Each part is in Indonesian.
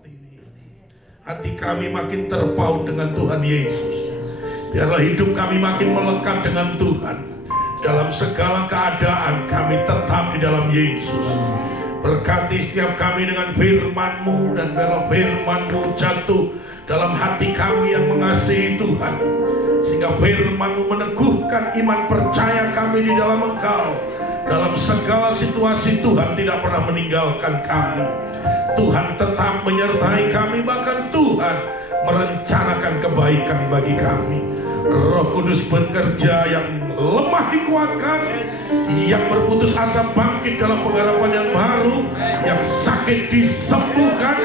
saat ini. Hati kami makin terpaut dengan Tuhan Yesus. Biarlah hidup kami makin melekat dengan Tuhan. Dalam segala keadaan kami tetap di dalam Yesus. Berkati setiap kami dengan firman-Mu, dan biarlah firman-Mu jatuh dalam hati kami yang mengasihi Tuhan, sehingga firman-Mu meneguhkan iman percaya kami di dalam Engkau. Dalam segala situasi Tuhan tidak pernah meninggalkan kami. Tuhan tetap menyertai kami, bahkan Tuhan merencanakan kebaikan bagi kami. Roh Kudus bekerja, yang lemah dikuatkan, yang berputus asa bangkit dalam pengharapan yang baru, yang sakit disembuhkan,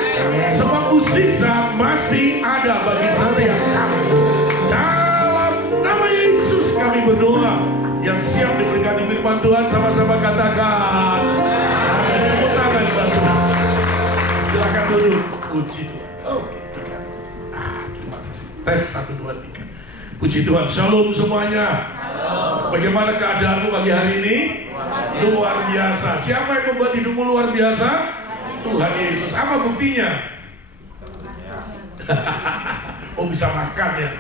sebab mukjizat masih ada bagi setiap kami. Dalam nama Yesus kami berdoa. Yang siap diberikan firman Tuhan sama-sama katakan tepuk tangan buat Tuhan. Silakan duduk. Puji Tuhan. Oke, terima kasih. Tes 1, 2, 3. Puji Tuhan. Shalom semuanya. Bagaimana keadaanmu pagi hari ini? Luar biasa. Siapa yang membuat hidupmu luar biasa? Tuhan Yesus. Apa buktinya? Oh, bisa makan ya.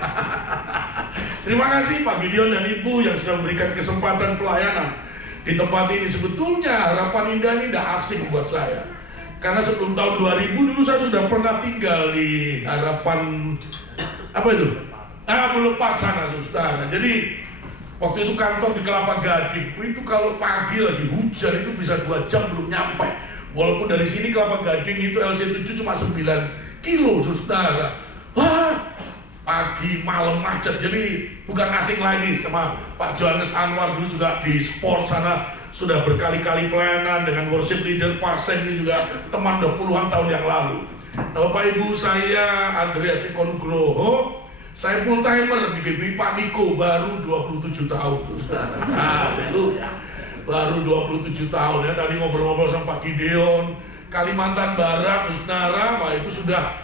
Terima kasih Pak Gideon dan Ibu yang sudah memberikan kesempatan pelayanan di tempat ini. Sebetulnya Harapan Indah ini tidak asing buat saya, karena sebelum tahun 2000 dulu saya sudah pernah tinggal di Harapan Melepad sana, saudara. Jadi waktu itu kantor di Kelapa Gading. Itu kalau pagi lagi hujan itu bisa 2 jam belum nyampe. Walaupun dari sini Kelapa Gading itu LC7 cuma 9 kilo, saudara. Wah, pagi malam macet. Jadi bukan asing lagi sama Pak Johannes Anwar. Dulu juga di sport sana sudah berkali-kali pelayanan dengan worship leader Pak Sen, ini juga teman udah puluhan tahun yang lalu. Nah, Bapak Ibu, saya Andreas Ikon Groho. Saya full timer di GBI Pak Niko baru 27 tahun, saudara. Haleluya. Baru 27 tahun ya. Tadi ngobrol-ngobrol sama Pak Gideon, Kalimantan Barat, saudara. Wah, itu sudah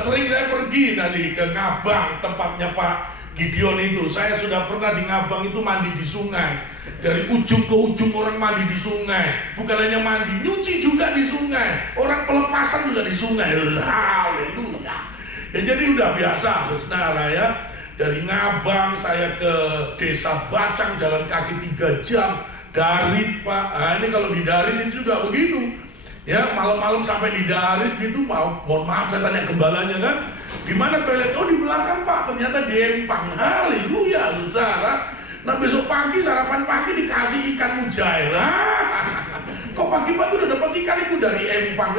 sering saya pergi tadi ke Ngabang, tempatnya Pak Gideon itu. Saya sudah pernah di Ngabang itu mandi di sungai. Dari ujung ke ujung orang mandi di sungai. Bukan hanya mandi, nyuci juga di sungai. Orang pelepasan juga di sungai. Haleluya. Ya, jadi udah biasa, saudara ya. Dari Ngabang saya ke Desa Bacang, jalan kaki 3 jam. Darit Pak, nah, ini kalau di Darit itu juga begitu. Ya, malam-malam sampai di Darit gitu, mohon maaf saya tanya gembalanya kan, di mana toilet? Oh, di belakang Pak, ternyata di Empang. Haleluya, saudara. Nah, besok pagi sarapan pagi dikasih ikan mujair. Kok pagi-pagi udah dapat ikan itu dari Empang?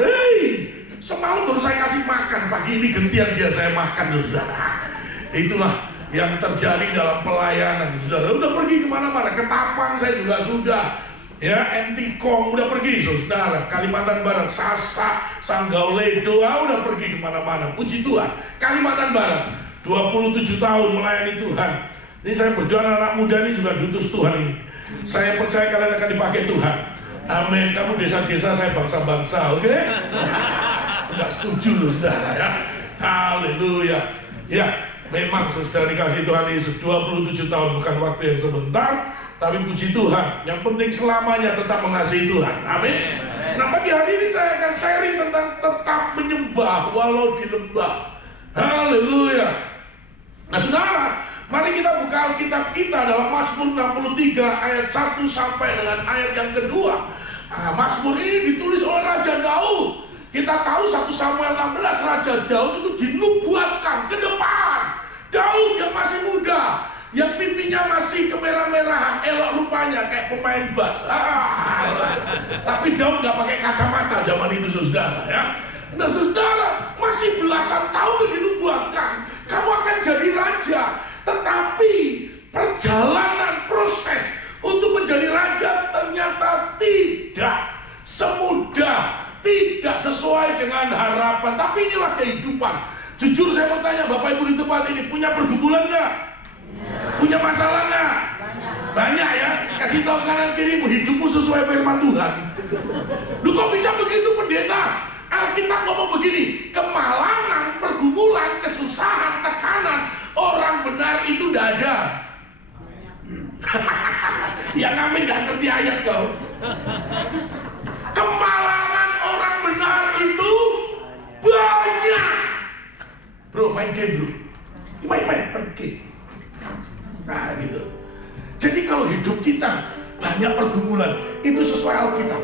Semalam baru saya kasih makan, pagi ini gentian dia saya makan, saudara. Itulah yang terjadi dalam pelayanan, saudara. Udah pergi kemana-mana, ke Tapang saya juga sudah. Ya, Entikong udah pergi, saudara. Kalimantan Barat, Sasak, Sanggauledo, udah pergi kemana-mana. Puji Tuhan. Kalimantan Barat, 27 tahun melayani Tuhan. Ini saya berdoa anak muda ini juga diutus Tuhan ini. Saya percaya kalian akan dipakai Tuhan. Amin. Kamu desa-desa, saya bangsa-bangsa, oke? Enggak setuju loh, saudara ya. Haleluya. Ya, memang saudara dikasih Tuhan Yesus 27 tahun bukan waktu yang sebentar. Tapi puji Tuhan, yang penting selamanya tetap mengasihi Tuhan. Amin. Nah, pagi hari ini saya akan sharing tentang tetap menyembah walau di lembah. Haleluya. Nah, saudara, mari kita buka Alkitab kita dalam Mazmur 63 ayat 1 sampai dengan ayat yang kedua. Nah, Mazmur ini ditulis oleh Raja Daud. Kita tahu 1 Samuel 16 Raja Daud itu dinubuatkan ke depan. Daud yang masih muda, yang pipinya masih kemerah-merahan, elok rupanya kayak pemain bass. Tapi Daud gak pakai kacamata zaman itu, saudara ya. Nah, saudara, masih belasan tahun dinubuatkan kamu akan jadi raja. Tetapi perjalanan proses untuk menjadi raja ternyata tidak semudah, tidak sesuai dengan harapan. Tapi inilah kehidupan. Jujur saya mau tanya Bapak Ibu di tempat ini, punya pergumulan gak? Punya masalah gak? Banyak ya. Kasih tahu kanan kirimu, hidupmu sesuai firman Tuhan. Lu kok bisa begitu pendeta? Alkitab ngomong begini, kemalangan, pergumulan, kesusahan, tekanan orang benar itu tidak ada. Yang amin gak ngerti ayat kau. Kemalangan orang benar itu Bro, main game bro. Main game. Nah gitu. Jadi kalau hidup kita banyak pergumulan, itu sesuai Alkitab.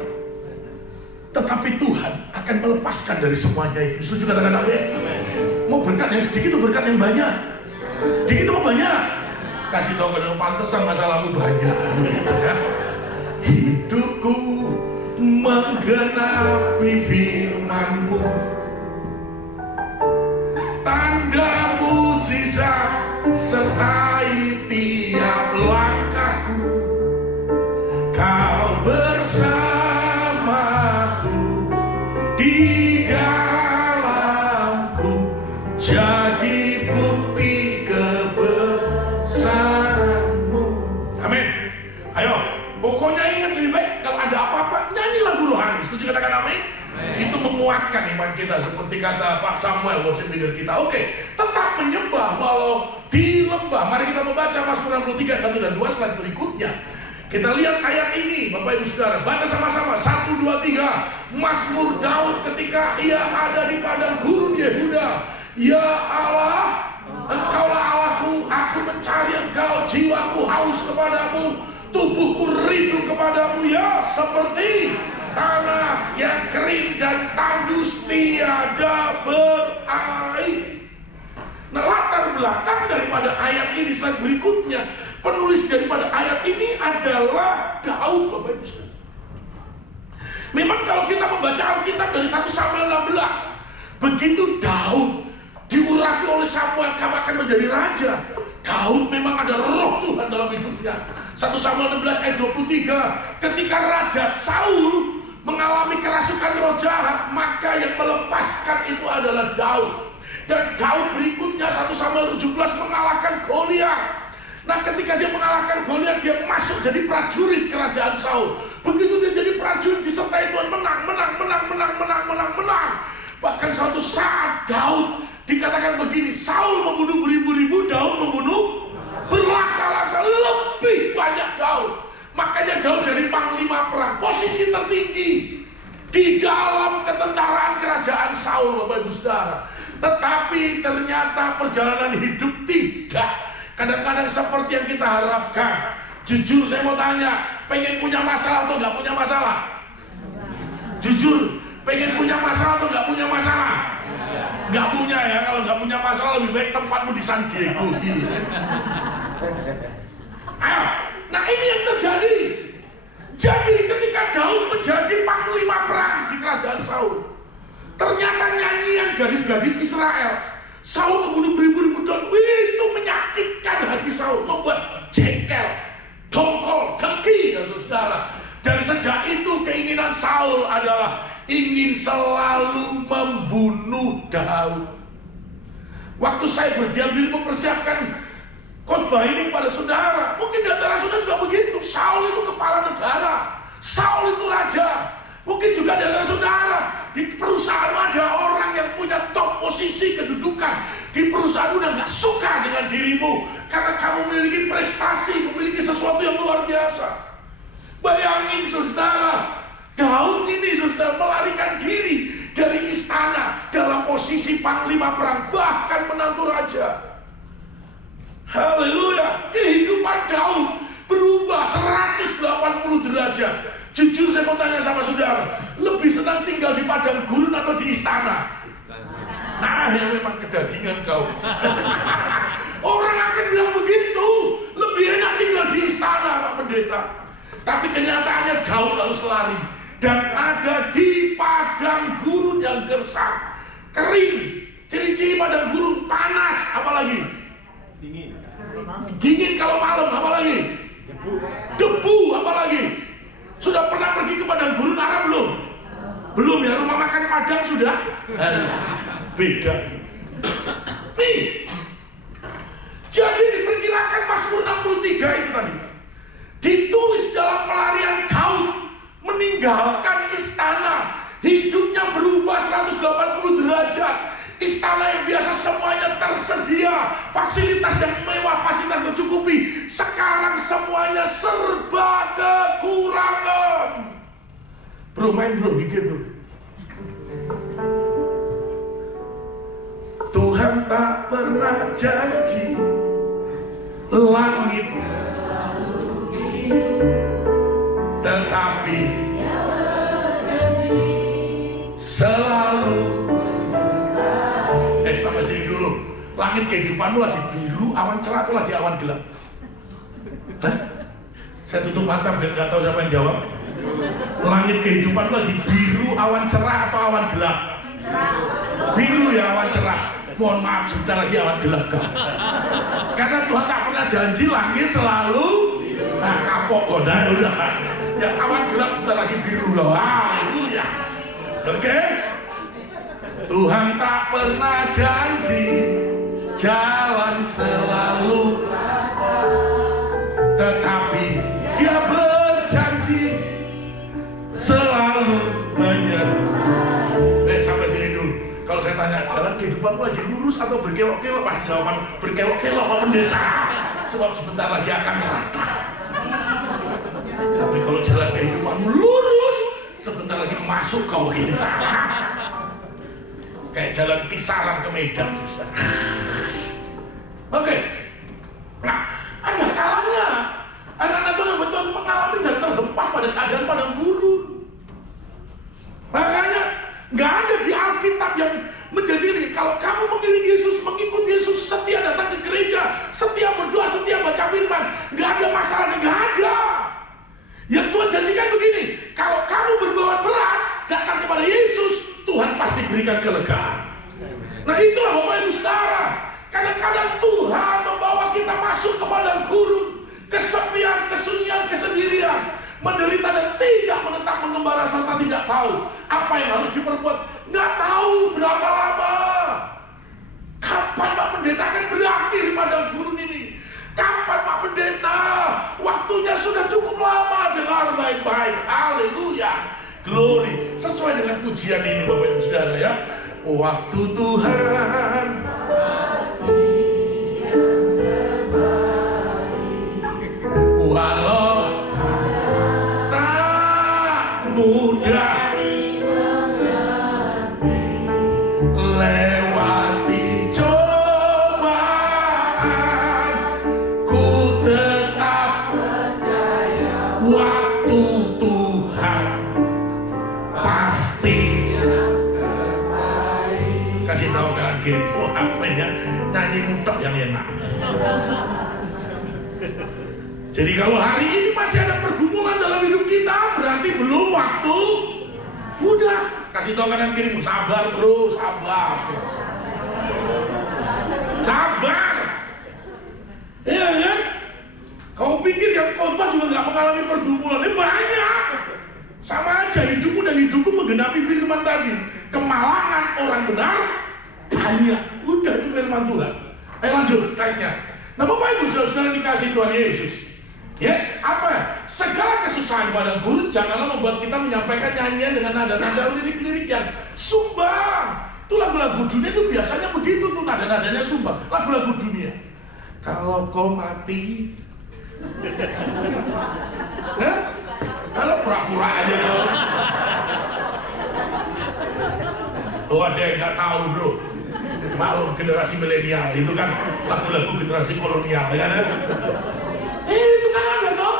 Tetapi Tuhan akan melepaskan dari semuanya itu. Setuju katakan amin? Mau berkat yang sedikit atau berkat yang banyak? Dikit atau banyak? Kasih tahu ke dalam pantesan masalahmu banyak. Ya. Hidupku menggenapi firman-Mu, tanda mukjizat sertai tiap langkahku. Kau bersamaku di dalamku, jadi bukti kebesaran-Mu. Amin. Ayo, pokoknya ingat lebih baik kalau ada apa-apa nyanyi lagu rohani. Setuju katakan amin? Itu menguatkan iman kita, seperti kata Pak Samuel worship leader kita. Oke, tetap menyembah walau di lembah. Mari kita membaca Mazmur 63 1 dan 2 slide berikutnya. Kita lihat ayat ini, Bapak Ibu Saudara. Baca sama-sama 1, 2, 3. Mazmur Daud ketika ia ada di padang gurun Yehuda. Ya Allah, Engkaulah Allahku, aku mencari Engkau, jiwaku haus kepadamu, tubuhku rindu kepadamu, ya seperti tanah yang kering dan tandus tiada berair. Nah, latar belakang daripada ayat ini slide berikutnya, penulis daripada ayat ini adalah Daud, Bapak Ibu Saudara. Memang kalau kita membaca Alkitab dari 1 Samuel 16, begitu Daud diurapi oleh Samuel kamu akan menjadi raja, Daud memang ada roh Tuhan dalam hidupnya. 1 Samuel 16 ayat 23, ketika Raja Saul mengalami kerasukan roh jahat, maka yang melepaskan itu adalah Daud. Dan Daud berikutnya 1 Samuel 17 mengalahkan Goliat. Nah, ketika dia mengalahkan Goliat, dia masuk jadi prajurit kerajaan Saul. Begitu dia jadi prajurit, disertai Tuhan, menang. Bahkan suatu saat Daud dikatakan begini, Saul membunuh beribu-ribu, Daud membunuh berlaksa-laksa, lebih banyak Daud. Makanya Daud jadi panglima perang, posisi tertinggi di dalam ketentaraan kerajaan Saul, Bapak Ibu Saudara. Tetapi ternyata perjalanan hidup tidak kadang-kadang seperti yang kita harapkan. Jujur saya mau tanya, pengen punya masalah atau nggak punya masalah? Jujur, pengen punya masalah atau nggak punya masalah? Nggak punya ya. Kalau nggak punya masalah lebih baik tempatmu di San Diego gitu. Ayo, nah ini yang terjadi. Jadi ketika Daud menjadi panglima perang di kerajaan Saul, ternyata nyanyian gadis-gadis Israel, Saul membunuh beribu-ribu Daud, itu menyakitkan hati Saul, membuat jengkel, dongkol, dengki, ya saudara. Dan sejak itu keinginan Saul adalah ingin selalu membunuh Daud. Waktu saya berdiam diri mempersiapkan khotbah ini kepada saudara, mungkin di antara saudara juga begitu. Saul itu kepala negara, Saul itu raja. Mungkin juga di antara saudara, di perusahaan ada orang yang punya top posisi kedudukan. Di perusahaan udah gak suka dengan dirimu karena kamu memiliki prestasi, memiliki sesuatu yang luar biasa. Bayangin saudara, Daud ini saudara melarikan diri dari istana dalam posisi panglima perang, bahkan menantu raja. Haleluya, kehidupan Daud berubah 180 derajat. Jujur saya mau tanya sama saudara, lebih senang tinggal di padang gurun atau di istana? Nah, ya memang kedagingan kau. Orang akan bilang begitu, lebih enak tinggal di istana, Pak Pendeta. Tapi kenyataannya Daud harus lari dan ada di padang gurun yang gersang, kering. Ciri-ciri padang gurun panas, apalagi? Dingin kalau malam, apalagi? Debu, apalagi? Sudah pernah pergi ke padang gurun Arab belum? Belum ya, rumah makan Padang sudah? Beda. Nih, jadi diperkirakan Mazmur 63 itu tadi ditulis dalam pelarian Daud meninggalkan istana, hidupnya berubah 180 derajat. Istana yang biasa semuanya tersedia, fasilitas yang mewah, fasilitas tercukupi, sekarang semuanya serba kekurangan. Bro, main bro, bikin bro. Tuhan tak berjanji langit, tetapi selalu sampai sini dulu. Langit kehidupanmu lagi biru, awan cerah atau lagi awan gelap? Hah? Saya tutup mata biar nggak tahu siapa yang jawab. Langit kehidupanmu lagi biru, awan cerah atau awan gelap? Biru ya, awan cerah. Mohon maaf, sebentar lagi awan gelap kan? Karena Tuhan tak pernah janji langit selalu kapok kok. Nah udah, ya awan gelap sebentar lagi biru loh. Haleluya. Oke? Tuhan tak pernah janji jalan selalu, tetapi Dia berjanji selalu menyertai. Sampai sini dulu. Kalau saya tanya, jalan kehidupanmu lagi lurus atau berkelok-kelok? Pasti jawaban berkelok-kelok, Pak Pendeta. Sebab sebentar lagi akan rata. Tapi kalau jalan kehidupanmu lurus, sebentar lagi masuk kau gini. Kayak jalan Kisaran ke Medan. Oke. Nah, ada kalanya anak-anak Tuhan betul mengalami dan terhempas pada keadaan padang gurun. Makanya nggak ada di Alkitab yang menjadi ini. Kalau kamu mengiring Yesus, mengikut Yesus, setia datang ke gereja, setia berdoa, setia baca firman, nggak ada masalah, nggak ada. Yang Tuhan janjikan begini, kalau kamu berbeban berat datang kepada Yesus, Tuhan pasti berikan kelegaan. Nah itulah Bapak Ibu Saudara. Kadang-kadang Tuhan membawa kita masuk ke padang gurun, kesepian, kesunyian, kesendirian, menderita dan tidak menetap mengembara serta tidak tahu apa yang harus diperbuat. Nggak tahu berapa lama. Kapan Pak Pendeta akan berakhir padang gurun ini? Kapan Pak Pendeta? Waktunya sudah cukup lama. Dengar baik-baik. Haleluya. Glory. Sesuai dengan pujian ini Bapak Ibu Saudara ya. Waktu Tuhan walau tak mudah lewati cobaan, ku tetap percaya waktu Tuhan pasti. Kasih tahu kanan kiri, oh amin ya, nyanyi mutok yang enak. Jadi kalau hari ini masih ada pergumulan dalam hidup kita, berarti belum waktu. Udah, kasih tahu kanan kirimu, sabar bro, sabar. Sabar. Iya kan? Kau pikir yang khotbah juga nggak mengalami pergumulan? Banyak. Sama aja hidupmu dan hidupku menggenapi firman tadi. Kemalangan orang benar banyak. Udah itu firman Tuhan. Ayo lanjut slide-nya. Nah Bapak Ibu Saudara dikasih Tuhan Yesus. Yes, apa? Segala kesusahan pada guru janganlah membuat kita menyampaikan nyanyian dengan nada-nada lirik-lirik yang sumbang. Itu lagu-lagu dunia itu biasanya begitu tuh, nada-nadanya sumbang. Lagu-lagu dunia. Kalau kau mati, kalau pura-pura aja kau. Oh ada yang nggak tahu bro. Maklum generasi milenial itu kan lagu-lagu generasi kolonial kan? Itu kan ada toh?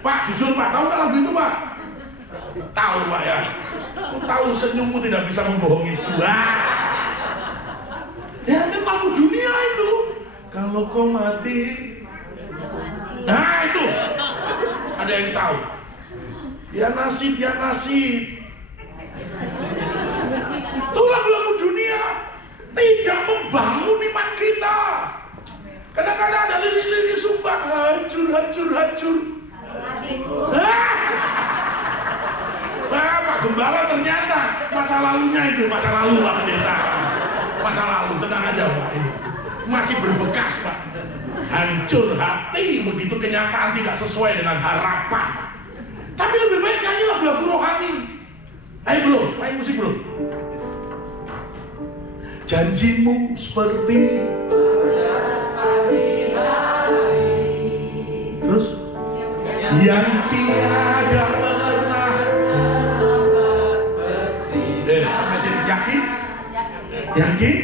Pak jujur Pak, tahu kan lagu itu Pak? Tahu Pak ya. Aku tahu senyummu tidak bisa membohongi itu. Ya kan lagu dunia itu. Kalau kau mati, nah itu ada yang tahu. Ya nasib, ya nasib. Itu lagu-lagu dunia tidak membangun iman kita. Kadang-kadang ada lirik-lirik sumpah hancur, hancur, hancur. Pak Gembala ternyata masa lalunya itu masa lalu Pak Pendeta. Masa lalu, tenang aja Pak ini. Masih berbekas Pak. Hancur hati begitu kenyataan tidak sesuai dengan harapan. Tapi lebih baik nyanyi lagu-lagu rohani. Ayo bro, main musik bro. Janjimu seperti terus yang tiada pernah sampai sini yakin? Yakin?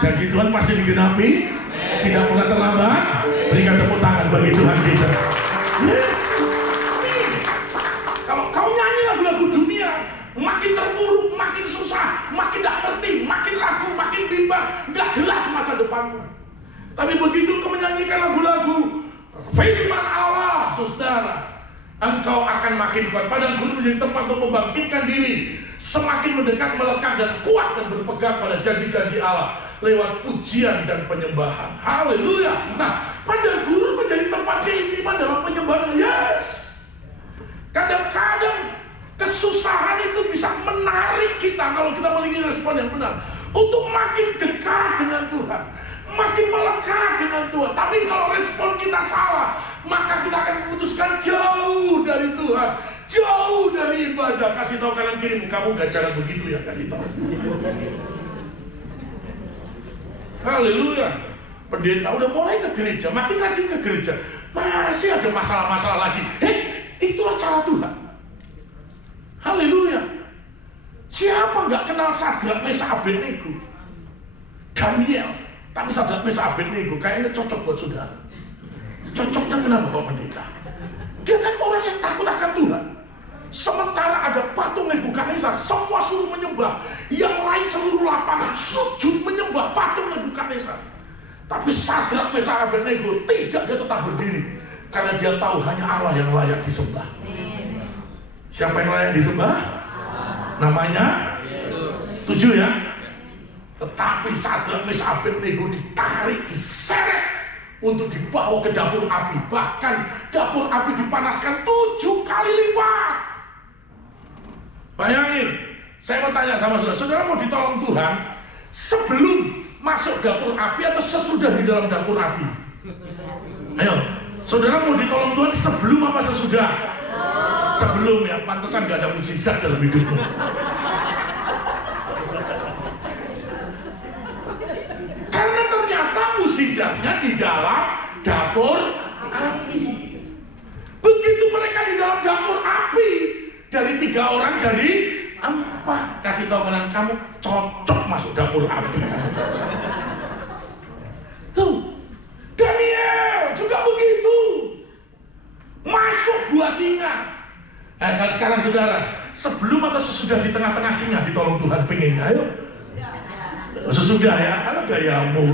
Janji Tuhan pasti digenapi, tidak pernah terlambat. Berikan tepuk tangan bagi Tuhan kita. Yes. Kalau kau nyanyi lagu-lagu dunia, makin terpuruk, makin susah, makin gak ngerti, makin ragu, makin bimbang, gak jelas masa depanmu. Tapi begitu kau menyanyikan lagu-lagu firman Allah, saudara, engkau akan makin kuat. Padang gurun menjadi tempat untuk membangkitkan diri, semakin mendekat, melekat dan kuat dan berpegang pada janji-janji Allah lewat pujian dan penyembahan. Haleluya. Nah, padang gurun menjadi tempat keintiman dalam penyembahan. Yes. Kadang-kadang kesusahan itu bisa menarik kita kalau kita memiliki respon yang benar untuk makin dekat dengan Tuhan, makin melekat dengan Tuhan. Tapi kalau respon kita salah, maka kita akan memutuskan jauh dari Tuhan, jauh dari ibadah. Kasih tahu kanan kirimu, kamu gak cara begitu ya, kasih tahu. Haleluya. Pendeta udah mulai ke gereja, makin rajin ke gereja, masih ada masalah-masalah lagi. Itulah cara Tuhan. Haleluya. Siapa nggak kenal Sadrak, Mesak, Abednego? Daniel. Tapi Sadrak, Mesak, Abednego kayaknya cocok buat saudara. Cocoknya kenapa Pak Pendeta? Dia kan orang yang takut akan Tuhan. Sementara ada patung Nebukadnezar, semua suruh menyembah. Yang lain seluruh lapangan sujud menyembah patung Nebukadnezar. Tapi Sadrak, Mesak, Abednego tidak, dia tetap berdiri. Karena dia tahu hanya Allah yang layak disembah. Siapa yang layak disembah? Namanya? Setuju ya? Tetapi Sadrak, Mesak, Abednego ditarik, diseret untuk dibawa ke dapur api. Bahkan dapur api dipanaskan 7 kali lipat. Bayangin, saya mau tanya sama saudara, saudara mau ditolong Tuhan sebelum masuk dapur api atau sesudah di dalam dapur api? Ayo, saudara mau ditolong Tuhan sebelum apa sesudah? Sebelum ya, pantesan gak ada mujizat dalam hidupmu. Karena ternyata mujizatnya di dalam dapur api. Begitu mereka di dalam dapur api, dari 3 orang jadi 4. Kasih tahu kanan kamu, cocok masuk dapur api. Tuh, Daniel juga begitu, masuk gua singa. Kalau sekarang saudara, sebelum atau sesudah di tengah-tengah singa ditolong Tuhan pengennya? Ayo. Sesudah ya, karena gayamu.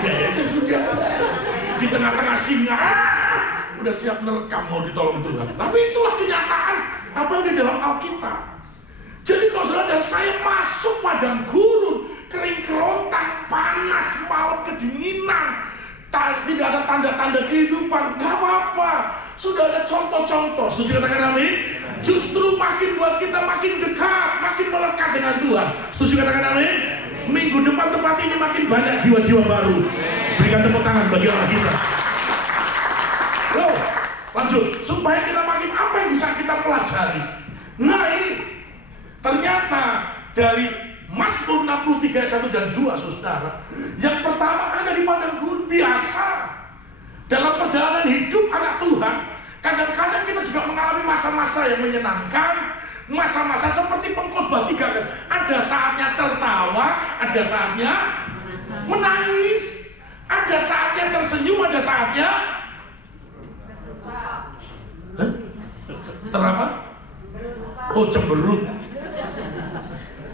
Gaya sesudah. Di tengah-tengah singa, udah siap nerekam mau ditolong Tuhan. Tapi itulah kenyataan apa yang di dalam Alkitab. Jadi kalau saudara dan saya masuk padang gurun, kering kerontang, panas, malam kedinginan, tidak ada tanda-tanda kehidupan, gak apa-apa. Sudah ada contoh-contoh. Setuju katakan amin? Justru makin buat kita makin dekat, makin melekat dengan Tuhan. Setuju katakan amin? Minggu depan tempat ini makin banyak jiwa-jiwa baru. Berikan tepuk tangan bagi orang kita. Lanjut, supaya kita makin apa yang bisa kita pelajari. Nah ini ternyata dari Mazmur 63 ayat 1 dan 2 saudara. Yang pertama ada di padang gurun biasa. Dalam perjalanan hidup anak Tuhan, kadang-kadang kita juga mengalami masa-masa yang menyenangkan, masa-masa seperti pengkhotbah 3 kan. Ada saatnya tertawa, ada saatnya menangis, ada saatnya tersenyum, ada saatnya terapa? Oh, cemberut.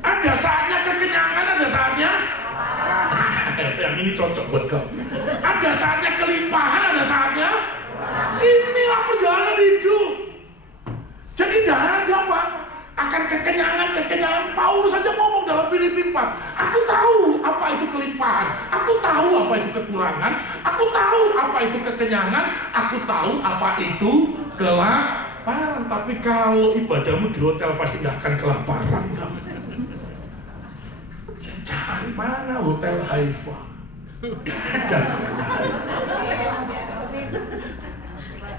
Ada saatnya kekenyangan, ada saatnya yang ini cocok buat kau. Ada saatnya kelimpahan, ada saatnya inilah perjalanan hidup. Jadi tidak ada apa akan kekenyangan. Paulus saja ngomong dalam Filipi 4, aku tahu apa itu kelimpahan, aku tahu apa itu kekurangan, aku tahu apa itu kekenyangan, aku tahu apa itu kelaparan. Tapi kalau ibadahmu di hotel pasti nggak akan kelaparan kamu. Saya cari mana hotel Haifa, nggak ada namanya Haifa.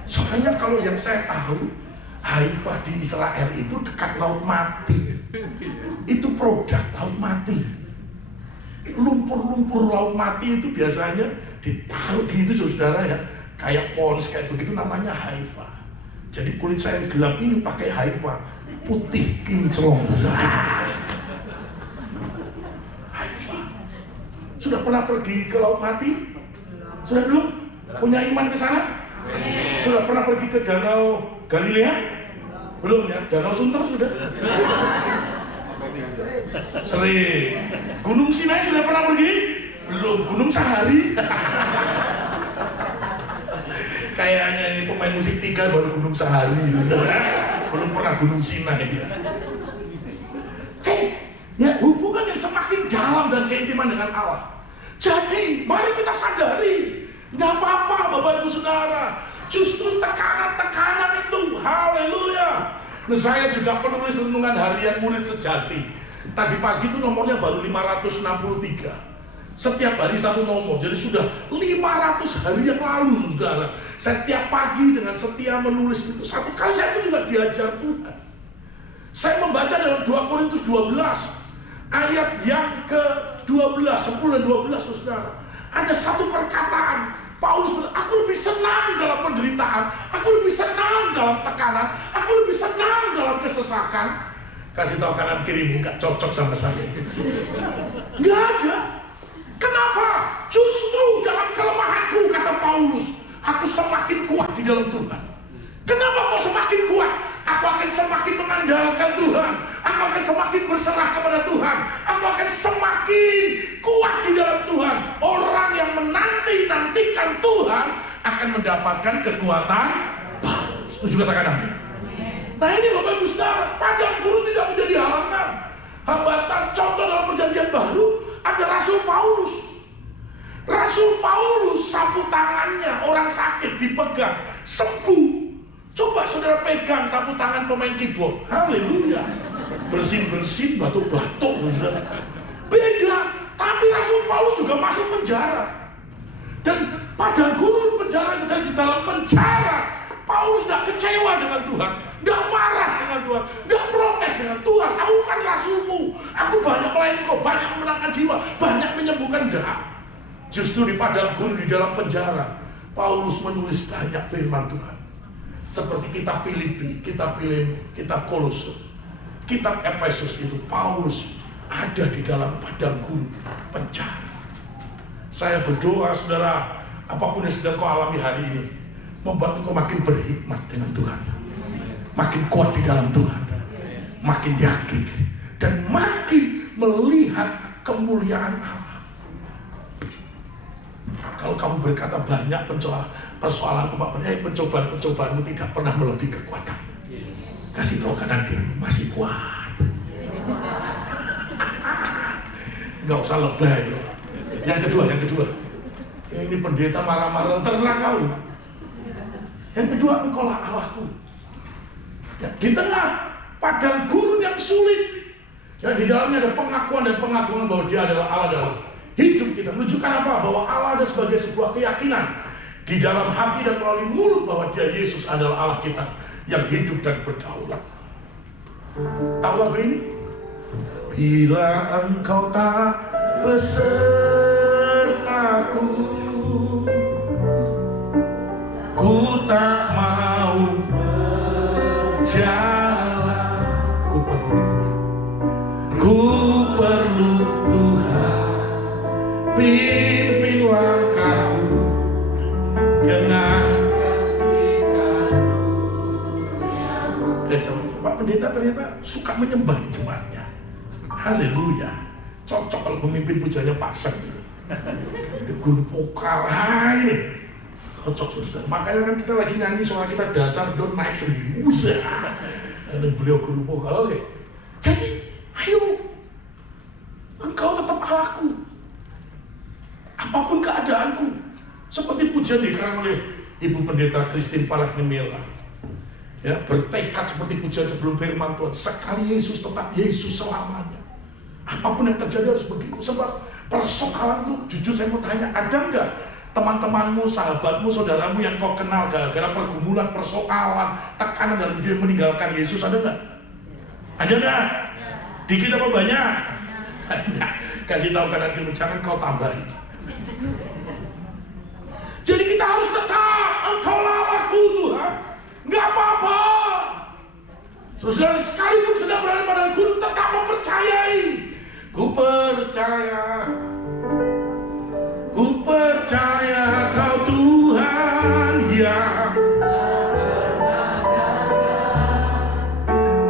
Soalnya kalau yang saya tahu, Haifa di Israel itu dekat Laut Mati. Itu produk Laut Mati. Lumpur-lumpur Laut Mati itu biasanya ditaruh di itu saudara ya, kayak pons kayak begitu, namanya Haifa. Jadi kulit saya yang gelap ini pakai Haifa, putih kinclong. Sudah pernah pergi ke Laut Mati? Sudah belum? Punya iman ke sana? Sudah pernah pergi ke Danau Galilea? Belum ya? Danau Sunter sudah? Sering. Gunung Sinai sudah pernah pergi? Belum. Gunung Sahari? Kayaknya ini pemain musik 3 baru Gunung Sahari. Belum pernah Gunung Sinai dia. Ya, hubungan yang semakin dalam dan keintiman dengan Allah. Jadi, mari kita sadari, nggak apa-apa Bapak Ibu Saudara. Justru tekanan-tekanan itu, haleluya. Nah, saya juga penulis renungan harian murid sejati. Tadi pagi itu nomornya baru 563. Setiap hari satu nomor, jadi sudah 500 hari yang lalu, saudara. Saya tiap pagi dengan setia menulis itu. Satu kali saya itu juga diajar Tuhan. Saya membaca dalam 2 Korintus 12 ayat yang ke-12, 10 dan 12, saudara. Ada satu perkataan Paulus, aku lebih senang dalam penderitaan, aku lebih senang dalam tekanan, aku lebih senang dalam kesesakan. Kasih tahu kanan kiri, nggak cocok sama saya. Nggak ada. Kenapa? Justru dalam kelemahanku, kata Paulus, aku semakin kuat di dalam Tuhan. Kenapa kok semakin kuat? Aku akan semakin mengandalkan Tuhan. Aku akan semakin berserah kepada Tuhan. Aku akan semakin kuat di dalam Tuhan. Orang yang menanti-nantikan Tuhan akan mendapatkan kekuatan baru. Setuju katakan amin? Nah ini Bapak Ibu Saudara, padang gurun tidak menjadi halangan, hambatan. Contoh dalam perjanjian baru ada Rasul Paulus. Rasul Paulus sapu tangannya orang sakit dipegang, sembuh. Coba saudara pegang sapu tangan pemain keyboard, haleluya, bersin-bersin, batuk-batuk, saudara. Beda. Tapi Rasul Paulus juga masuk penjara. Dan padang gurun penjara itu, dan di dalam penjara Paulus tidak kecewa dengan Tuhan, tidak marah dengan Tuhan, tidak protes dengan Tuhan. Aku kan rasulmu, aku banyak melayani kau, banyak memenangkan jiwa, banyak menyembuhkan. Tidak. Justru di padang gurun, di dalam penjara, Paulus menulis banyak firman Tuhan. Seperti kitab Filipi, kitab Filemon, kitab Kolose, kitab Efesus itu Paulus ada di dalam padang gurun penjara. Saya berdoa saudara, apapun yang sedang kau alami hari ini, membuat kau makin berhikmat dengan Tuhan, makin kuat di dalam Tuhan, makin yakin, dan makin melihat kemuliaan Allah. Kalau kamu berkata banyak persoalan pencobaan-pencobaanmu tidak pernah melebihi kekuatan. Kasih tahu kanan kiri, masih kuat. Nggak usah lebay loh. Yang kedua. Ini pendeta marah-marah, terserah kau. Yang kedua, engkaulah Allahku. Ya, di tengah padang gurun yang sulit, ya, di dalamnya ada pengakuan bahwa Dia adalah Allah dalam hidup kita. Menunjukkan apa? Bahwa Allah ada sebagai sebuah keyakinan di dalam hati dan melalui mulut bahwa Dia Yesus adalah Allah kita yang hidup dan berdaulat. Tahu lagu ini? Bila engkau tak besertaku, ku tak mau berjalan. Ku perlu Tuhan, pimpin langkahku dengan kasih karunia-Mu. Pak Pendeta ternyata suka menyembah di jemaatnya. Haleluya. Cocok kalau pemimpin pujanya Pak Sen gitu. Guru vokal, ini cocok saudara. Makanya kan kita lagi nyanyi soal kita dasar don naik sendiri. Ini beliau guru vokal, oke. Jadi, ayo, engkau tetap Allahku. Apapun keadaanku. Seperti pujian dikarang oleh Ibu Pendeta Christine Farah-Nimela. Ya, bertekad seperti pujian sebelum firman Tuhan. Sekali Yesus tetap Yesus selamanya. Apapun yang terjadi harus begitu. Sebab persoalan itu, jujur saya mau tanya, ada enggak teman-temanmu, sahabatmu, saudaramu yang kau kenal gara-gara pergumulan, persoalan, tekanan dan dia meninggalkan Yesus, ada enggak? Ada enggak? Dikit apa banyak? Banyak. Kasih tahu kanan kiri, jangan kau tambahin. Jadi kita harus tetap, engkau Allahku Tuhan, enggak apa-apa. Saudara, sekalipun sedang berada pada gurun, tetap mempercayai. Ku percaya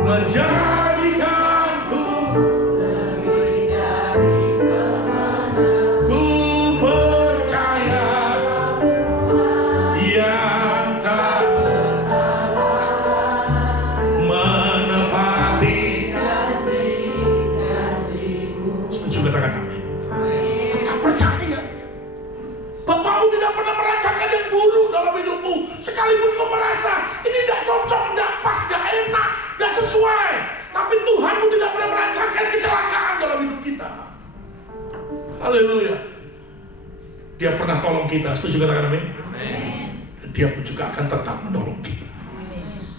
menjadikanku lebih dari pemenang. Ku percaya yang tak menepati janji-janjimu. Setuju katakan amin. Tetap percaya. Bapakmu tidak pernah merancangkan yang buruk dalam hidupmu. Sekalipun kau merasa ini tidak cocok, tidak pas, tidak enak, tidak sesuai, tapi Tuhanmu tidak pernah merancangkan kecelakaan dalam hidup kita. Haleluya. Dia pernah tolong kita. Setuju katakan amin. Dan Dia pun juga akan tetap menolong kita.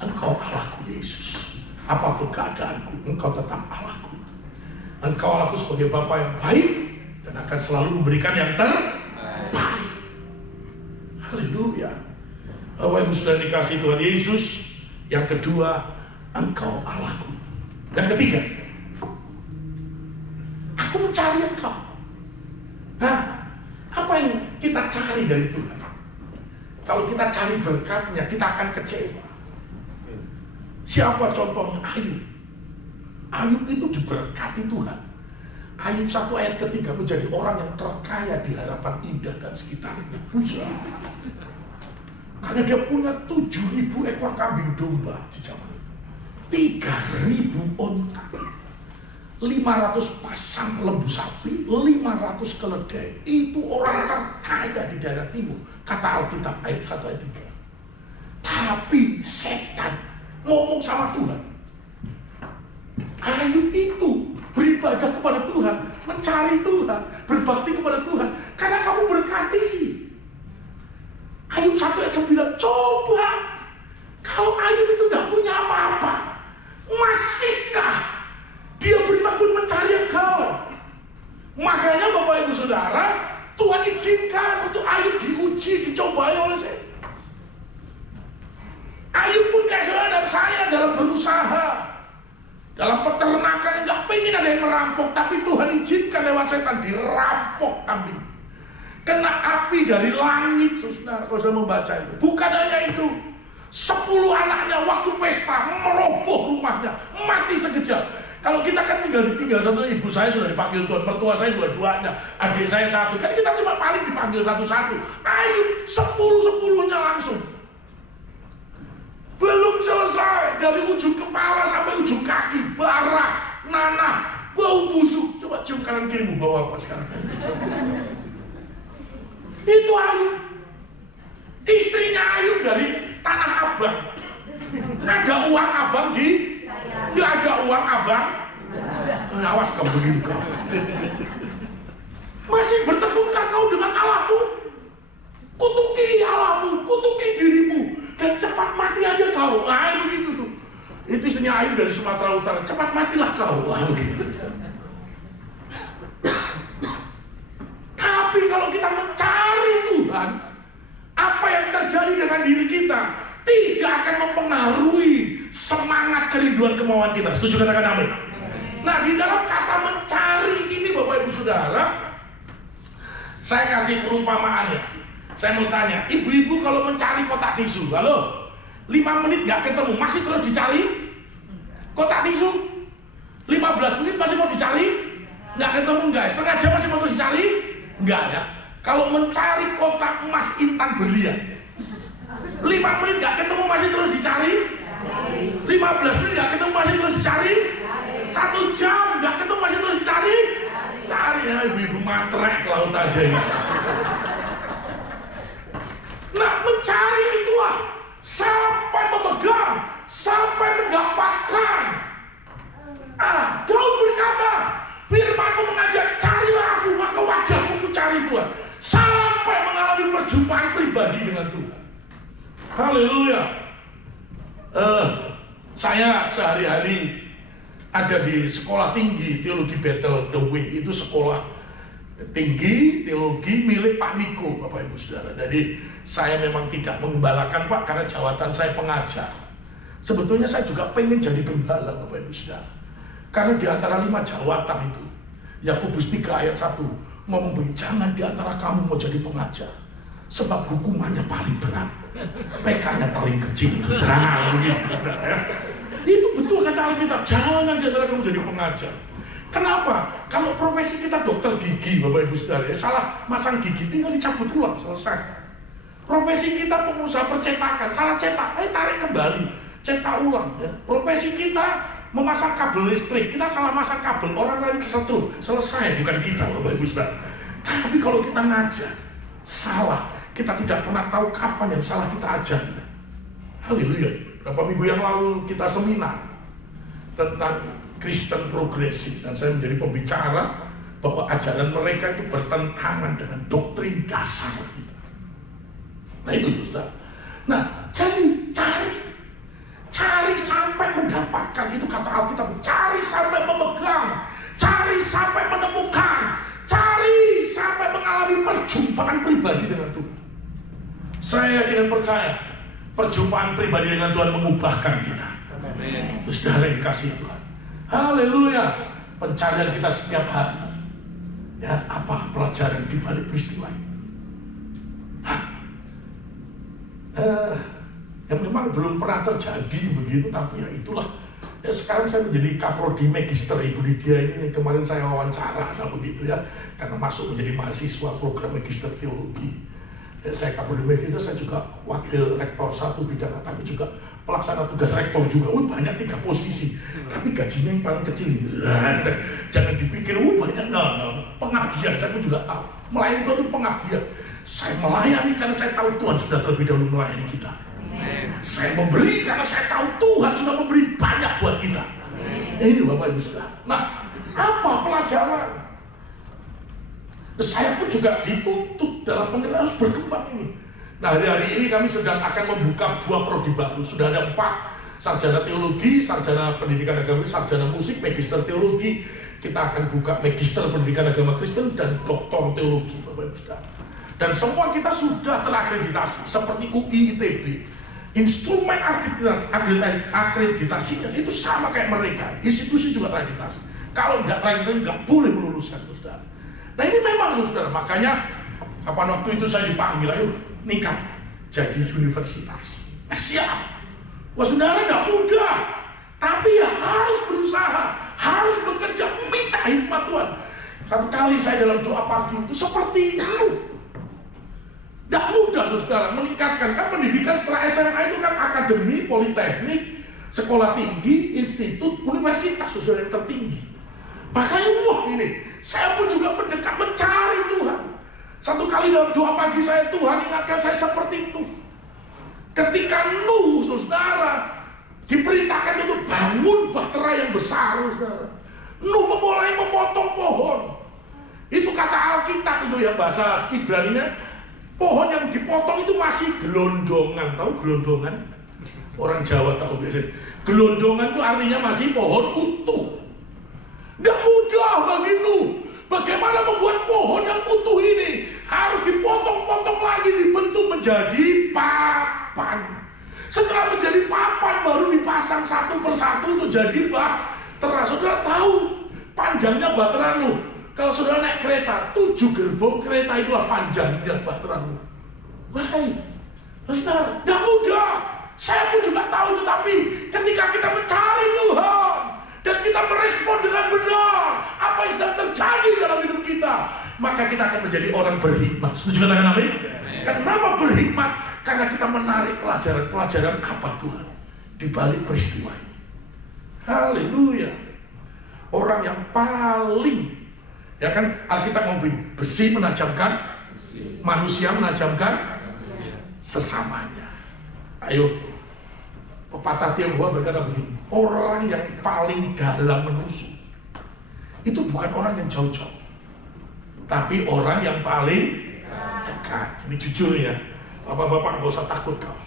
Engkau Allahku Yesus. Apapun keadaanku, Engkau tetap Allahku. Engkau Allahku sebagai Bapa yang baik dan akan selalu memberikan yang terbaik. Haleluya. Bapak Ibu sudah dikasih Tuhan Yesus. Yang kedua, Engkau Allahku. Yang ketiga, aku mencari Engkau. Apa yang kita cari dari Tuhan? Kalau kita cari berkat-Nya, kita akan kecewa. Siapa contohnya? Ayub. Ayub itu diberkati Tuhan. Ayub 1 ayat ketiga menjadi orang yang terkaya di hadapan indah dan sekitarnya. Karena dia punya 7.000 ekor kambing domba di zaman itu, 3.000 onta, 500 pasang lembu sapi, 500 keledai. Itu orang terkaya di daerah timur, kata Alkitab ayat 1 ayat 3. Tapi setan ngomong sama Tuhan. Ayub itu beribadah kepada Tuhan, mencari Tuhan, berbakti kepada Tuhan, karena kamu berkati sih. Ayub 1 ayat 9, coba kalau Ayub itu tidak punya apa-apa, masihkah dia bertekun mencari Engkau? Makanya Bapak Ibu Saudara, Tuhan izinkan untuk Ayub diuji, dicobai oleh saya. Ayub pun kayak saudara dan saya dalam berusaha, dalam peternakan, nggak pengen ada yang merampok, tapi Tuhan izinkan lewat setan dirampok kambing. Kena api dari langit, saudara. Kalau saya membaca itu, bukan hanya itu, 10 anaknya waktu pesta meroboh rumahnya, mati sekejap. Kalau kita kan tinggal satu, ibu saya sudah dipanggil Tuhan, mertua saya dua-duanya, adik saya 1, kan kita cuma paling dipanggil satu-satu. Ayub 10-10-nya langsung. Belum selesai, dari ujung kepala sampai ujung kaki, bara, nanah, bau busuk. Coba cium kanan kirimu, bau apa sekarang? Itu Ayub. Istrinya Ayub dari Tanah Abang. Ada uang abang nggak ada uang abang. Awas kamu begitu kau. Masih bertekunkah kau dengan Allahmu? Kutuki Allahmu, kutuki dirimu, dan cepat mati aja kau. Begitu tuh. Itu istrinya Ayub dari Sumatera Utara. Cepat matilah kau. Begitu. Tapi kalau kita mencari Tuhan, apa yang terjadi dengan diri kita tidak akan mempengaruhi semangat kerinduan kemauan kita. Setuju katakan amin. Nah, di dalam kata mencari ini Bapak Ibu Saudara, saya kasih perumpamaan ya. Saya mau tanya, ibu-ibu kalau mencari kotak tisu, halo, 5 menit gak ketemu, masih terus dicari kotak tisu? 15 menit masih mau dicari? Gak ketemu guys, setengah jam masih mau terus dicari? Enggak ya. Kalau mencari kotak emas intan berlian, 5 menit gak ketemu masih terus dicari? 15 menit gak ketemu masih terus dicari? 1 jam gak ketemu masih terus dicari? Cari ya, ibu-ibu matrek ke laut aja ya. Nah, mencari itulah sampai memegang, sampai mendapatkan. Daud berkata, firman-Mu mengajar, carilah aku, maka wajah-Mu ku cari Tuhan. Sampai mengalami perjumpaan pribadi dengan Tuhan. Haleluya. Saya sehari-hari ada di sekolah tinggi teologi Bethel The Way. Itu sekolah tinggi teologi milik Pak Niko, Bapak Ibu Saudara. Jadi saya memang tidak mengembalakan Pak, karena jawatan saya pengajar. Sebetulnya saya juga pengen jadi gembala, Bapak Ibu Saudara. Karena di antara 5 jawatan itu, Yakobus 3 ayat 1 ngomong begini, jangan di antara kamu mau jadi pengajar, sebab hukumannya paling berat, PK-nya paling kecil. Begitu. Itu betul kata Alkitab, jangan di antara kamu jadi pengajar. Kenapa? Kalau profesi kita dokter gigi, Bapak Ibu Saudara, salah masang gigi, tinggal dicabut ulang, selesai. Profesi kita pengusaha percetakan, salah cetak, tarik kembali, cetak ulang. Ya. Profesi kita memasang kabel listrik, kita salah masang kabel, orang lain kesetrum, selesai, bukan kita, Bapak Ibu Saudara. Tapi kalau kita ngajar, salah, kita tidak pernah tahu kapan yang salah kita ajar. Haleluya. Berapa minggu yang lalu kita seminar tentang Kristen progresif, dan saya menjadi pembicara bahwa ajaran mereka itu bertentangan dengan doktrin dasar kita. Nah itu Saudara. Nah, jadi cari sampai mendapatkan, itu kata Alkitab, cari sampai memegang, cari sampai menemukan, cari sampai mengalami perjumpaan pribadi dengan Tuhan. Saya yakin dan percaya perjumpaan pribadi dengan Tuhan mengubahkan kita. Amin. Saudara yang dikasihi Tuhan. Haleluya. Pencarian kita setiap hari. Ya, apa pelajaran di balik peristiwa itu? Yang memang belum pernah terjadi begitu, tapi ya itulah. Ya, sekarang saya menjadi kaprodi magister Ibu Lydia ini, kemarin saya wawancara, nah begitu ya, karena masuk menjadi mahasiswa program magister teologi. Ya, saya kaprodi magister, saya juga wakil rektor 1 bidang, tapi juga pelaksana tugas rektor juga. Banyak 3 posisi, tapi gajinya yang paling kecil. Jangan dipikir banyak, pengabdian. Saya pun juga tahu melayani itu pengabdian. Saya melayani karena saya tahu Tuhan sudah terlebih dahulu melayani kita. Saya memberi karena saya tahu Tuhan sudah memberi banyak buat kita. Ini Bapak Ibu Saudara. Nah, apa pelajaran? Saya pun juga dituntut dalam pengertian harus berkembang ini. Nah, hari-hari ini kami sedang akan membuka 2 prodi baru. Sudah ada 4, sarjana teologi, sarjana pendidikan agama, sarjana musik, magister teologi. Kita akan buka magister pendidikan agama Kristen dan doktor teologi, Bapak Ibu Saudara. Dan semua kita sudah terakreditasi seperti UI, ITB. Instrumen akreditasinya itu sama kayak mereka. Institusi juga terakreditasi. Kalau tidak terakreditasi nggak boleh meluluskan, Saudara. Nah ini memang Saudara, makanya kapan waktu itu saya dipanggil, ayo nikah jadi universitas. Siap. Wah Saudara nggak mudah, tapi ya harus berusaha, harus bekerja, minta hikmat Tuhan. Satu kali saya dalam doa pagi itu seperti itu. Tidak mudah Saudara meningkatkan, kan pendidikan setelah SMA itu kan akademi, politeknik, sekolah tinggi, institut, universitas Saudara yang tertinggi. Makanya wah ini, saya pun juga mendekat mencari Tuhan. Satu kali dalam doa pagi saya, Tuhan ingatkan saya seperti Nuh. Ketika Nuh Saudara diperintahkan untuk bangun bahtera yang besar Saudara, Nuh memulai memotong pohon. Itu kata Alkitab itu ya, bahasa Ibraninya. Pohon yang dipotong itu masih gelondongan. Tahu gelondongan? Orang Jawa tahu biasanya. Gelondongan itu artinya masih pohon utuh. Tidak mudah bagi Nuh. Bagaimana membuat pohon yang utuh ini harus dipotong-potong lagi, dibentuk menjadi papan. Setelah menjadi papan baru dipasang satu persatu untuk jadi bahtera. Saudara tahu panjangnya bahtera Nuh. Kalau Saudara naik kereta, 7 gerbong kereta itulah panjangnya bahtera Nuh. Wahai Saudara, tidak mudah. Saya pun juga tahu itu, tapi ketika kita mencari Tuhan dan kita merespon dengan benar apa yang sedang terjadi dalam hidup kita, maka kita akan menjadi orang berhikmat. Setuju katakan amin? Kenapa berhikmat? Karena kita menarik pelajaran apa Tuhan di balik peristiwa ini. Haleluya. Orang yang paling, ya kan Alkitab ngomong begini, besi menajamkan, manusia menajamkan sesamanya. Ayo, pepatah Tionghoa berkata begini, orang yang paling dalam menusuk itu bukan orang yang jauh-jauh, tapi orang yang paling dekat. Ini jujur ya, bapak-bapak gak usah takut kau.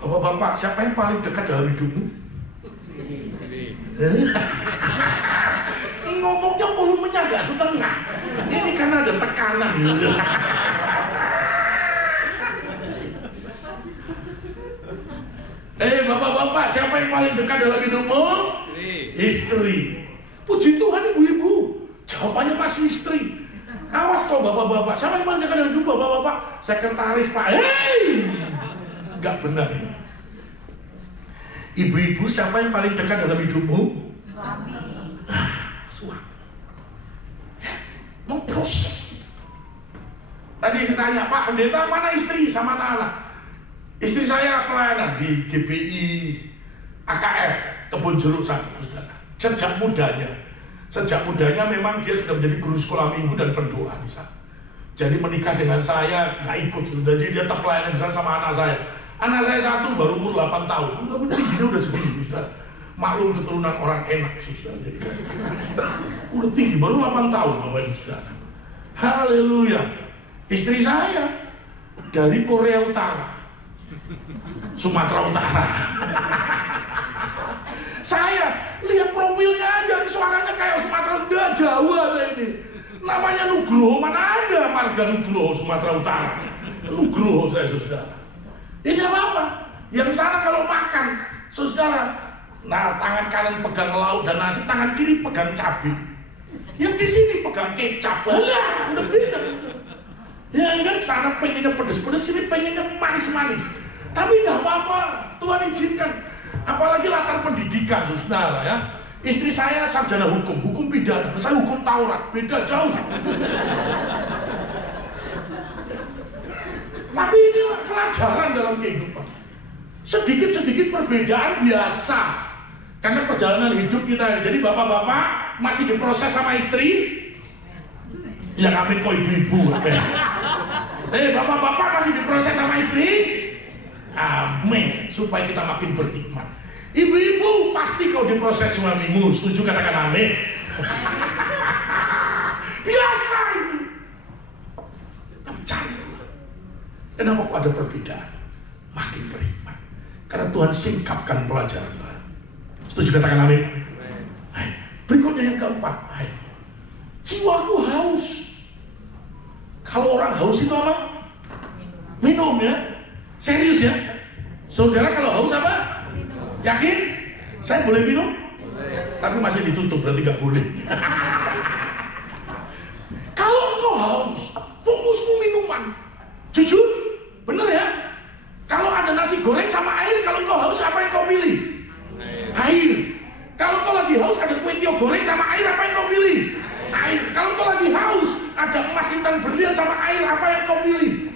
Bapak-bapak, siapa yang paling dekat dalam hidupmu? Ngomongnya volumenya agak setengah. Ini karena ada tekanan gitu. Bapak-bapak, siapa yang paling dekat dalam hidupmu? Istri. Puji Tuhan ibu-ibu, jawabannya masih istri. Awas kau bapak-bapak, siapa yang paling dekat dalam hidup bapak-bapak? Sekretaris Pak. Hei, nggak benar ini. Ibu-ibu, siapa yang paling dekat dalam hidupmu? Suami. Suami. Memproses. Tadi ditanya, Pak Pendeta, mana istri sama anak-anak? Istri saya pelayanan di GBI AKR Kebun Jeruk sana, saudara. Sejak mudanya memang dia sudah menjadi guru sekolah minggu dan pendoa di sana. Jadi menikah dengan saya nggak ikut, jadi dia tetap pelayanan di sana sama anak saya. Anak saya satu baru umur 8 tahun, udah tingginya udah segini, saudara. Maklum keturunan orang enak, saudara. Jadi kan udah tinggi, baru 8 tahun, Bapak Ibu saudara. Haleluya. Istri saya dari Korea Utara, Sumatera Utara. Saya lihat profilnya aja, suaranya kayak Sumatera Utara, Jawa saya ini. Namanya Nugroho, mana ada marga Nugroho Sumatera Utara. Nugroho saya, saudara. Ini apa? Yang sana kalau makan, saudara, nah tangan kanan pegang lauk dan nasi, tangan kiri pegang cabai. Yang di sini pegang kecap. Alah, udah beda. Ya kan, sana pengennya pedes-pedes, sini pengennya manis-manis. Tapi enggak apa-apa, Tuhan izinkan. Apalagi latar pendidikan, saudara ya. Istri saya sarjana hukum pidana, saya hukum Taurat, beda jauh. Tapi ini pelajaran dalam kehidupan. Sedikit-sedikit perbedaan biasa. Karena perjalanan hidup kita. Jadi bapak-bapak masih diproses sama istri. Ya kami kok ibu-ibu. Bapak-bapak masih diproses sama istri. Amin. Supaya kita makin berhikmat. Ibu-ibu pasti kau diproses suamimu. Setuju, katakan amin. Biasa ini. Tapi cari Tuhan. Kenapa kok ada perbedaan? Makin berhikmat. Karena Tuhan singkapkan pelajaran baru. Setuju, katakan amin. Berikutnya yang keempat. Jiwaku haus. Kalau orang haus itu apa? Minum ya. Serius ya. Saudara kalau haus apa? Yakin? Saya boleh minum? Tapi masih ditutup, berarti gak boleh. Kalau engkau haus, fokusmu minuman. Jujur, bener ya? Kalau ada nasi goreng sama air, kalau engkau haus, apa yang kau pilih? Air. Kalau engkau lagi haus, ada kue tiaw goreng sama air, apa yang kau pilih? Air. Kalau engkau lagi haus, ada emas intan berlian sama air, apa yang kau pilih?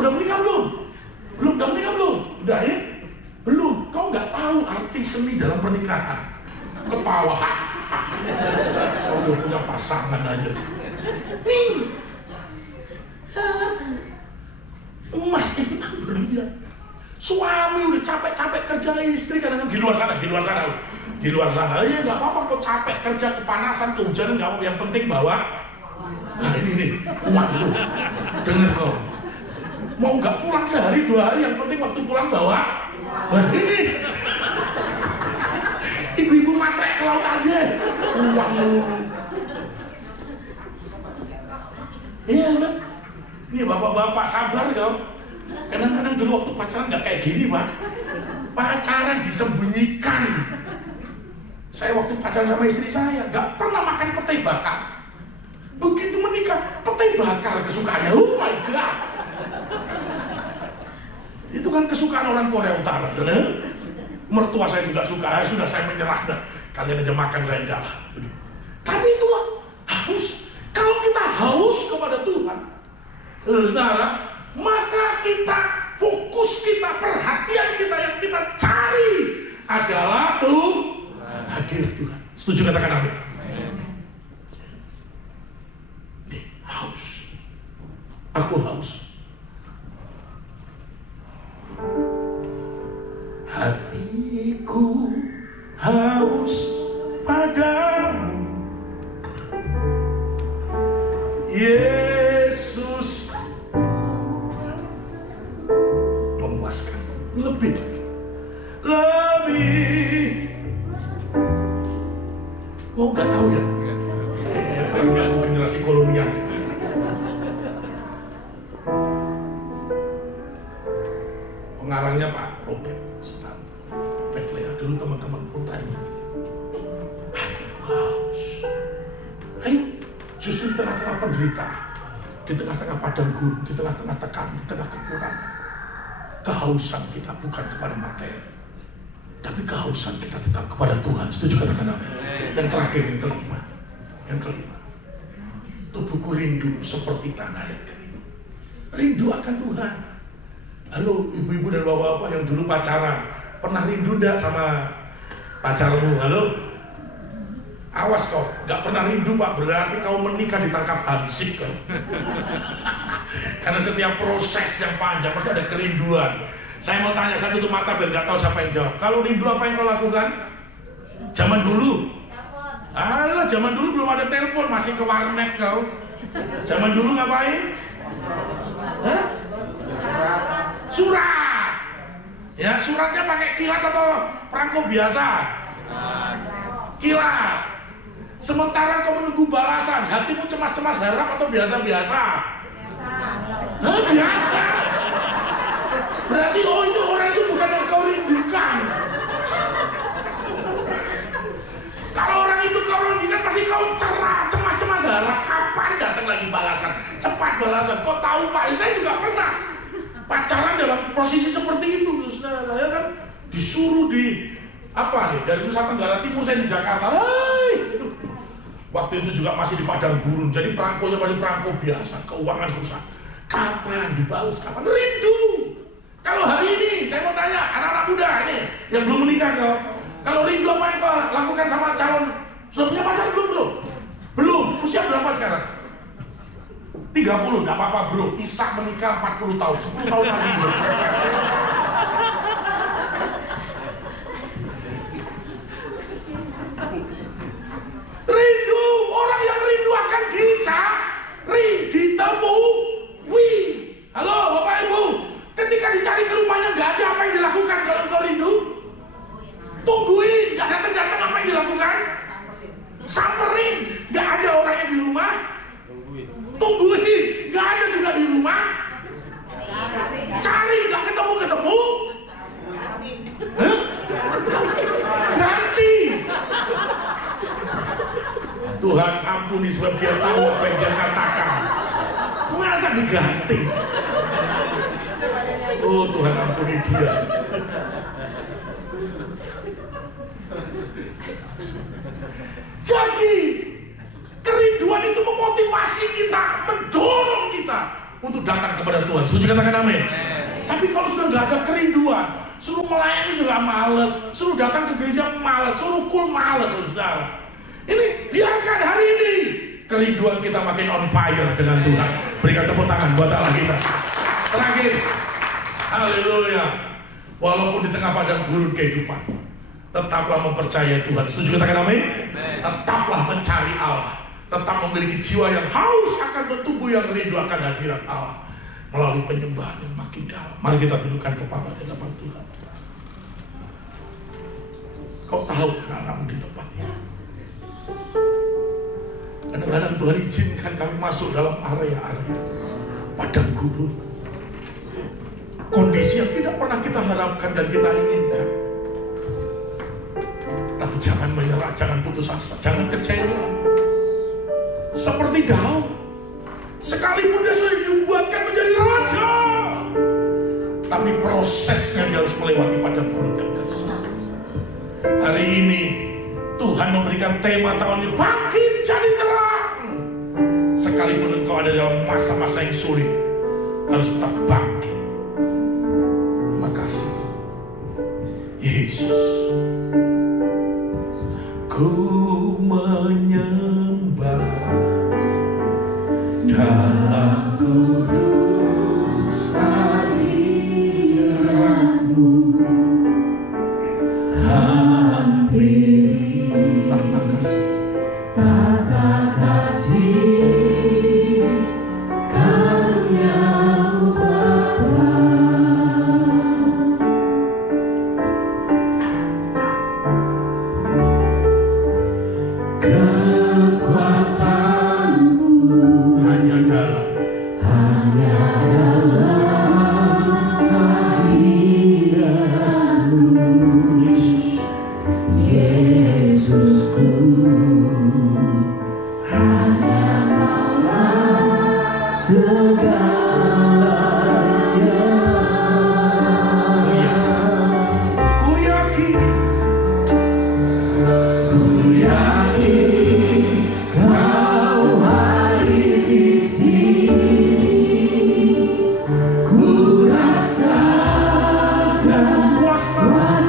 Udah menikah belum? Udah menikah belum? Udah ya? Belum. Kau nggak tahu arti seni dalam pernikahan. Ketawa. Kau udah punya pasangan aja. Emas intan berlian. Suami udah capek-capek kerja, istri kadang-kadang di luar sana. Ya nggak apa-apa, kau capek kerja, kepanasan, kehujanan, nggak apa-apa. Yang penting bawa. Nah ini nih, uang tuh. Dengar kau. Mau nggak pulang sehari 2 hari, yang penting waktu pulang bawa. Wah ini. Ibu-ibu matrek ke laut aja. Uang melulu. Iya kan? Ini bapak-bapak sabar kau. Kadang-kadang dulu waktu pacaran nggak kayak gini, Pak. Pacaran disembunyikan. Saya waktu pacaran sama istri saya nggak pernah makan petai bakar. Begitu menikah, petai bakar kesukaannya. Oh my God. Itu kan kesukaan orang Korea Utara. Mertua saya juga suka. Sudah saya menyerah dah. Kalian aja makan, saya enggak lah. Tapi itu haus. Kalau kita haus kepada Tuhan, saudara, maka kita fokus kita, perhatian kita yang kita cari adalah hadir Tuhan. Setuju, katakan amin. Nih, haus. Aku haus. Hatiku haus padamu, Yesus. Memuaskan lebih. Oh nggak tahu ya? Aku generasi kolonial. Pengarangnya Pak Robert Sutanto. Robert Lea, dulu teman-teman bertanya. Hatiku haus. Ayo, justru di tengah-tengah penderitaan, di tengah-tengah padang gurun, di tengah-tengah tekanan, di tengah kekurangan. Kehausan kita bukan kepada materi, tapi kehausan kita tetap kepada Tuhan. Setuju katakan amin? Yang terakhir, yang kelima, tubuhku rindu seperti tanah yang kering. Rindu akan Tuhan. Halo ibu-ibu dan bapak-bapak yang dulu pacaran, pernah rindu enggak sama pacarmu? Halo? Awas kau, gak pernah rindu Pak, berarti kau menikah ditangkap hansip kau. Karena setiap proses yang panjang pasti ada kerinduan. Saya mau tanya satu tuh mata biar gak tahu siapa yang jawab. Kalau rindu apa yang kau lakukan? Zaman dulu? Alah, zaman dulu belum ada telepon, masih ke warnet kau. Zaman dulu ngapain? Hah? Surat. Ya, suratnya pakai kilat atau perangko biasa? Kilat. Sementara kau menunggu balasan, hatimu cemas-cemas harap atau biasa-biasa? Hah, biasa. Berarti oh itu orang itu bukan yang kau rindukan. Kalau orang itu kau rindukan pasti kau cerah, cemas-cemas harap kapan datang lagi balasan, cepat balasan. Kau tahu Pak, saya juga pernah pacaran dalam posisi seperti itu, saudara, ya kan? Disuruh di apa nih, dari Nusa Tenggara Timur saya di Jakarta. Hai, waktu itu juga masih di padang gurun, jadi perangkonya masih perangko biasa, keuangan susah. Kapan dibalas? Kapan? Rindu. Kalau hari ini saya mau tanya anak-anak muda ini yang belum menikah kau, kalau rindu apa yang kau lakukan sama calon? Sudah punya pacar belum bro? Belum. Usia berapa sekarang? 30, gak apa-apa bro. Ishak menikah 40 tahun, 10 tahun lagi bro. Rindu, orang yang rindu akan dicari, ditemui. Halo Bapak Ibu, ketika dicari ke rumahnya nggak ada, apa yang dilakukan kalau engkau rindu? Tungguin, nggak datang-datang, apa yang dilakukan? Samperin, nggak ada orangnya di rumah. Tungguin, nggak ada juga di rumah. Cari, nggak ketemu. Hah? Ganti. Tuhan ampuni sebab dia tahu apa yang dia katakan. Masa diganti? Oh Tuhan ampuni dia. Jadi kerinduan itu memotivasi kita, mendorong kita untuk datang kepada Tuhan. Setuju katakan amin? Tapi kalau sudah nggak ada kerinduan, suruh melayani juga males, suruh datang ke gereja males, suruh males, saudara. Ini biarkan hari ini kerinduan kita makin on fire dengan Tuhan. Berikan tepuk tangan buat Allah kita. Terakhir, haleluya. Walaupun di tengah padang gurun kehidupan, tetaplah mempercayai Tuhan. Setuju katakan amin? Tetaplah mencari Allah. Tetap memiliki jiwa yang haus akan bertumbuh, yang rindu akan hadirat Allah melalui penyembahan yang makin dalam. Mari kita tundukkan kepala di hadapan Tuhan. Kau tahu anak-anakmu di tempat ini. Kadang-kadang Tuhan izinkan kami masuk dalam area-area padang gurun, kondisi yang tidak pernah kita harapkan dan kita inginkan. Tapi jangan menyerah, jangan putus asa, jangan kecewa. Seperti Daud, sekalipun dia sudah dibuatkan menjadi raja, tapi prosesnya dia harus melewati padang gurun yang gersang. Hari ini Tuhan memberikan tema tahun ini, bangkit jadi terang. Sekalipun engkau ada dalam masa-masa yang sulit, harus tetap bangkit. Terima kasih Yesus. Ku menyembah dalam kudus hadirat-Mu, hampiri tata kasih karunia-Mu Bapa. kuasa